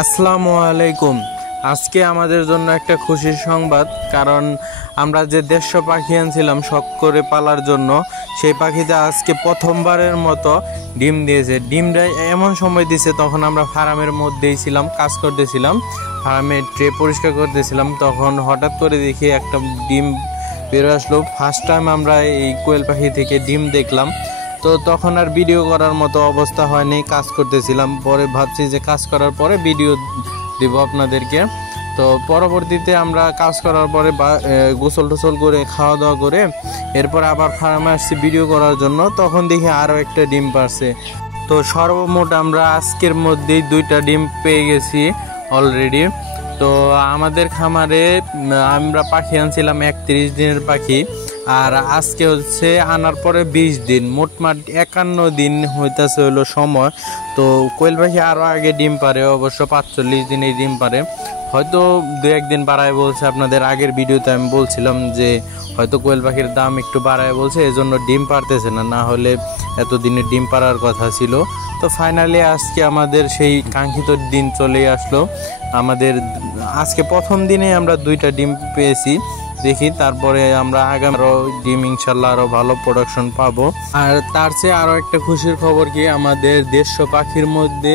আসসালামু আলাইকুম। আজকে আমাদের জন্য একটা খুশির সংবাদ, কারণ আমরা যে দেশীয় পাখি আনছিলাম শখ করে পালার জন্য, সেই পাখিটা আজকে প্রথমবারের মতো ডিম দিয়েছে। ডিমটা এমন সময় দিয়েছে তখন আমরা ফার্মের মধ্যেই ছিলাম, কাজ করতেছিলাম, ফার্মের ট্রে পরিষ্কার করতেছিলাম। তখন হঠাৎ করে দেখি একটা ডিম বেরো আসলো। ফার্স্ট টাইম আমরা এই কোয়েল পাখি থেকে ডিম দেখলাম। তো তখন আর ভিডিও করার মতো অবস্থা হয়নি, কাজ করতেছিলাম। পরে ভাবছি যে কাজ করার পরে ভিডিও দেব আপনাদেরকে। তো পরবর্তীতে আমরা কাজ করার পরে গোসল টোসল করে খাওয়া দাওয়া করে এরপর আবার ফার্মে আসছি ভিডিও করার জন্য। তখন দেখি আরও একটা ডিম পারছে। তো সর্বমোট আমরা আজকের মধ্যেই 2টা ডিম পেয়ে গেছি অলরেডি। তো আমাদের খামারে আমরা পাখি আনছিলাম 31 দিনের পাখি, আর আজকে হচ্ছে আনার পরে 20 দিন, মোটমাট 51 দিন হইতেছে হলো সময়। তো কোয়েল পাখি আরও আগে ডিম পারে, অবশ্য 45 দিনেই ডিম পারে। হয়তো 2-1 দিন বাড়ায় বলছে। আপনাদের আগের ভিডিওতে আমি বলছিলাম যে হয়তো কোয়েল পাখির দাম একটু বাড়ায় বলছে, এজন্য ডিম পারতেছে না, না হলে এতদিনে ডিম পারার কথা ছিল। তো ফাইনালি আজকে আমাদের সেই কাঙ্ক্ষিত দিন চলে আসলো। আমাদের আজকে প্রথম দিনে আমরা 2টা ডিম পেয়েছি। দেখি তারপরে আমরা আগামী ডিম ইনশাল্লাহ আরো ভালো প্রোডাকশন পাবো। আর তার চেয়ে আরো একটা খুশির খবর কি, আমাদের দেশীয় পাখির মধ্যে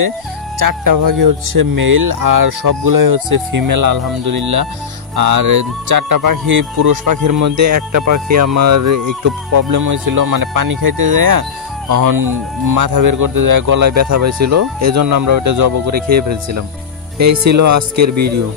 4টা পাখি হচ্ছে মেল আর সবগুলোই হচ্ছে ফিমেল, আলহামদুলিল্লাহ। আর 4টা পাখি পুরুষ পাখির মধ্যে একটা পাখি আমার একটু প্রবলেম হয়েছিল, মানে পানি খাইতে যায় তখন মাথা বের করতে যায়, গলায় ব্যথা পাইছিল, এজন্য আমরা ওইটা জব করে খেয়ে ফেলছিলাম। এই ছিল আজকের ভিডিও।